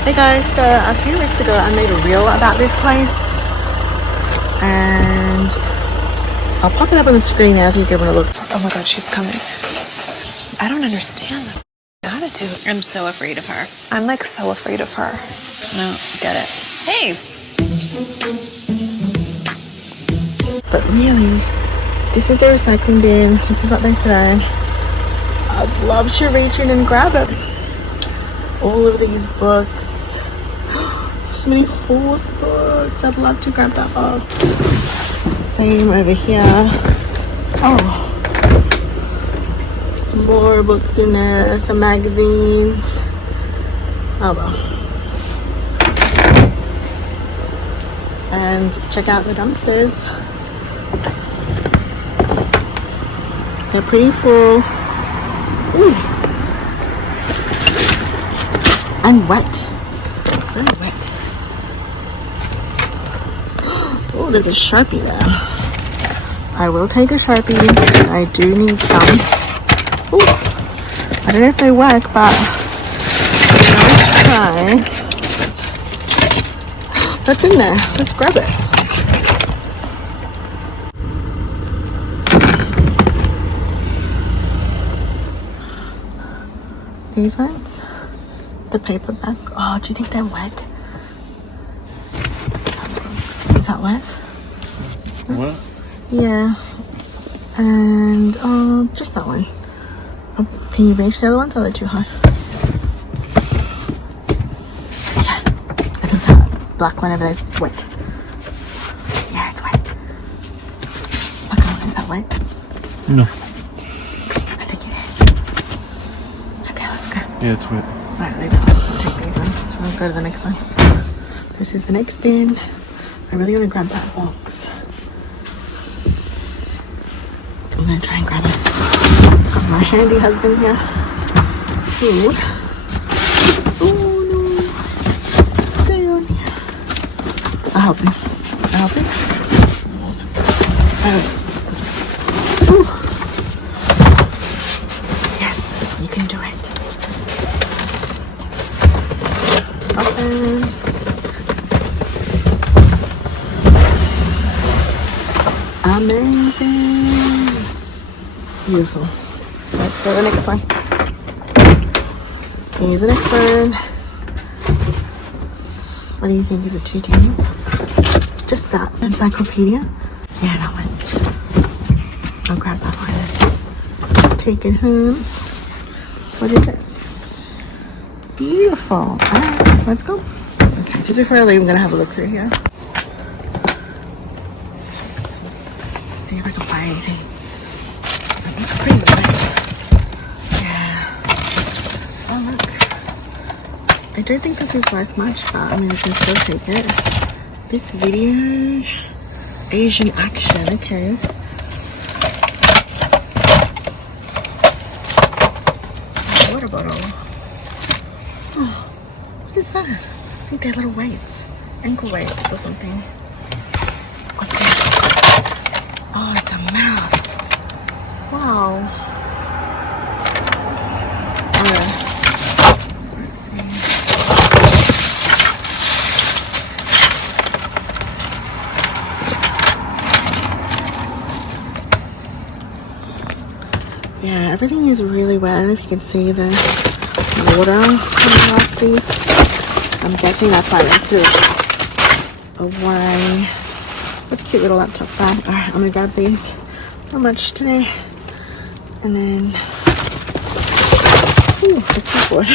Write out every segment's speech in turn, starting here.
Hey guys, so a few weeks ago I made a reel about this place and I'll pop it up on the screen now so you can give it a look. Oh my god, she's coming. I don't understand the attitude. I'm so afraid of her. I'm like so afraid of her. No, get it. Hey! But really, this is their recycling bin. This is what they throw. I'd love to reach in and grab it. All of these books. So many horse books. I'd love to grab that book. Same over here. Oh. More books in there. Some magazines. Oh well. And check out the dumpsters. They're pretty full. Ooh. And wet. Very wet. Oh, there's a Sharpie there. I will take a Sharpie. I do need some. Ooh. I don't know if they work, but let's try. That's in there. Let's grab it. These ones. The paperback. Oh, do you think they're wet? Is that wet? What? Yeah. And just that one. Can you reach the other ones or are they too high? Yeah. I think that black one over there is wet. Yeah, it's wet. Okay, is that wet? No. I think it is. Okay, let's go. Yeah, it's wet. Alright, leave that one. I'll take these ones. I'll go to the next one. This is the next bin. I really want to grab that box. I'm going to try and grab it. Got my handy husband here. Ooh. Oh no. Stay on here. I'll help you. I'll help you. Ooh. Yes, you can do it. Open. Amazing. Beautiful. Let's go to the next one. Here's the next one. What do you think? Is it too tiny? Just that encyclopedia. Yeah, that one. I'll grab that one. Take it home. What is it? Beautiful. Alright, let's go. Okay, just before I leave, I'm gonna have a look through here. See if I can find anything. That looks pretty nice. Yeah. Oh look. I don't think this is worth much, but I mean I can still take it. This video, Asian action, okay. Water bottle. Oh, what is that? I think they're little weights, ankle weights or something. What's this? Oh, it's a mouse. Wow. Let's see. Yeah, everything is really wet. I don't know if you can see the water coming off these. I'm guessing that's why I threw it away. That's a cute little laptop bag. Alright, I'm gonna grab these. Not much today. And then the keyboard.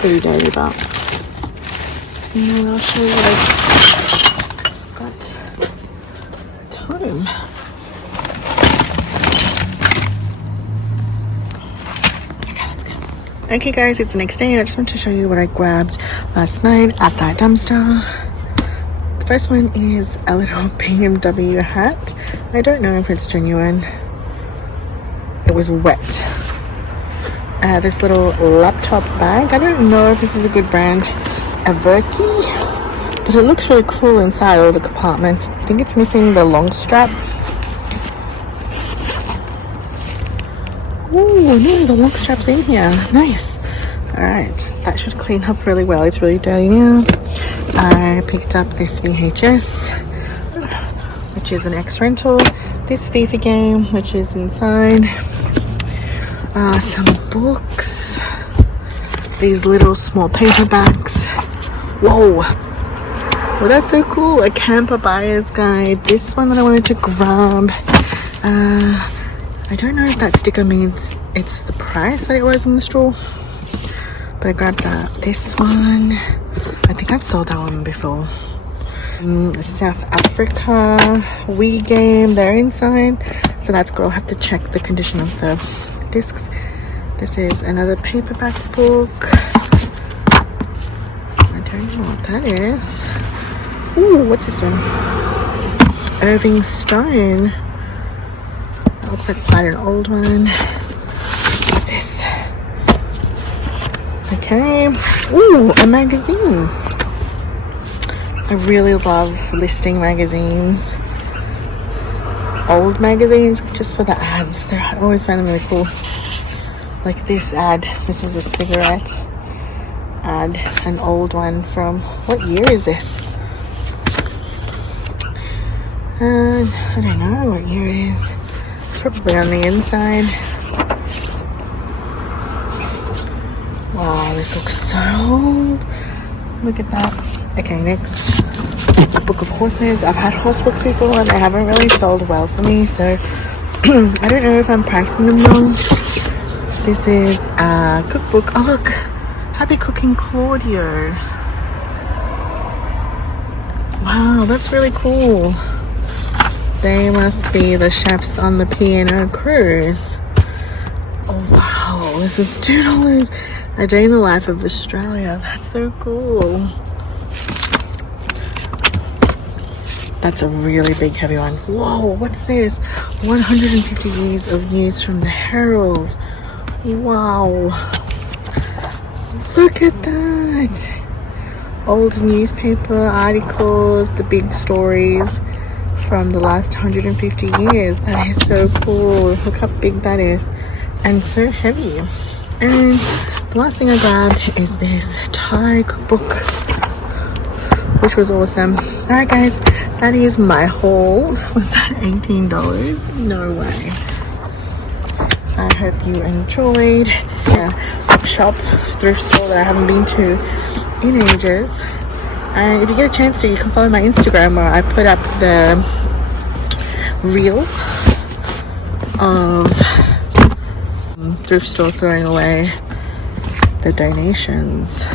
Pretty dirty about. And then I'll show you what I got at home. Okay guys, it's the next day and I just want to show you what I grabbed last night at that dumpster. The first one is a little BMW hat. I don't know if it's genuine. It was wet. This little laptop bag. I don't know if this is a good brand. Averki. But it looks really cool inside all the compartments. I think it's missing the long strap. Ooh, no, the long strap's in here. Nice. Alright, that should clean up really well. It's really dirty now. I picked up this VHS, which is an ex-rental. This FIFA game, which is inside. Some books. These little small paperbacks. Whoa! Well, that's so cool. A camper buyer's guide. This one that I wanted to grab. I don't know if that sticker means it's the price that it was in the store. But I grabbed that. This one, I think I've sold that one before. South Africa Wii game, they're inside. So that's cool. I'll have to check the condition of the discs. This is another paperback book. I don't know what that is. Ooh, what's this one? Irving Stone. That looks like quite an old one. What's this? Okay. Ooh, a magazine. I really love listing magazines. Old magazines, just for the ads. I always find them really cool. Like this ad. This is a cigarette ad. An old one from... What year is this? I don't know what year it is. It's probably on the inside. Wow, this looks so old. Look at that. Okay, next. A book of horses. I've had horse books before and they haven't really sold well for me, so I don't know if I'm pricing them wrong. This is a cookbook. Oh look, Happy Cooking Claudio. Wow, that's really cool. They must be the chefs on the P&O cruise. Oh wow, this is $2. A day in the life of Australia. That's so cool. That's a really big heavy one. Whoa, what's this? 150 years of news from the Herald. Wow. Look at that. Old newspaper articles, the big stories from the last 150 years. That is so cool. Look how big that is. And so heavy. And the last thing I grabbed is this Thai cookbook, which was awesome. Alright guys, that is my haul. Was that $18? No way. I hope you enjoyed the shop, thrift store that I haven't been to in ages. And if you get a chance to, you can follow my Instagram where I put up the reel of thrift store throwing away the donations.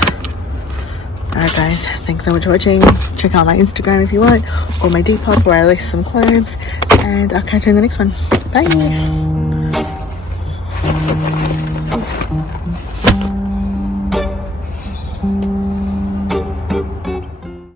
Alright guys, thanks so much for watching. Check out my Instagram if you want, or my Depop where I list some clothes, and I'll catch you in the next one. Bye.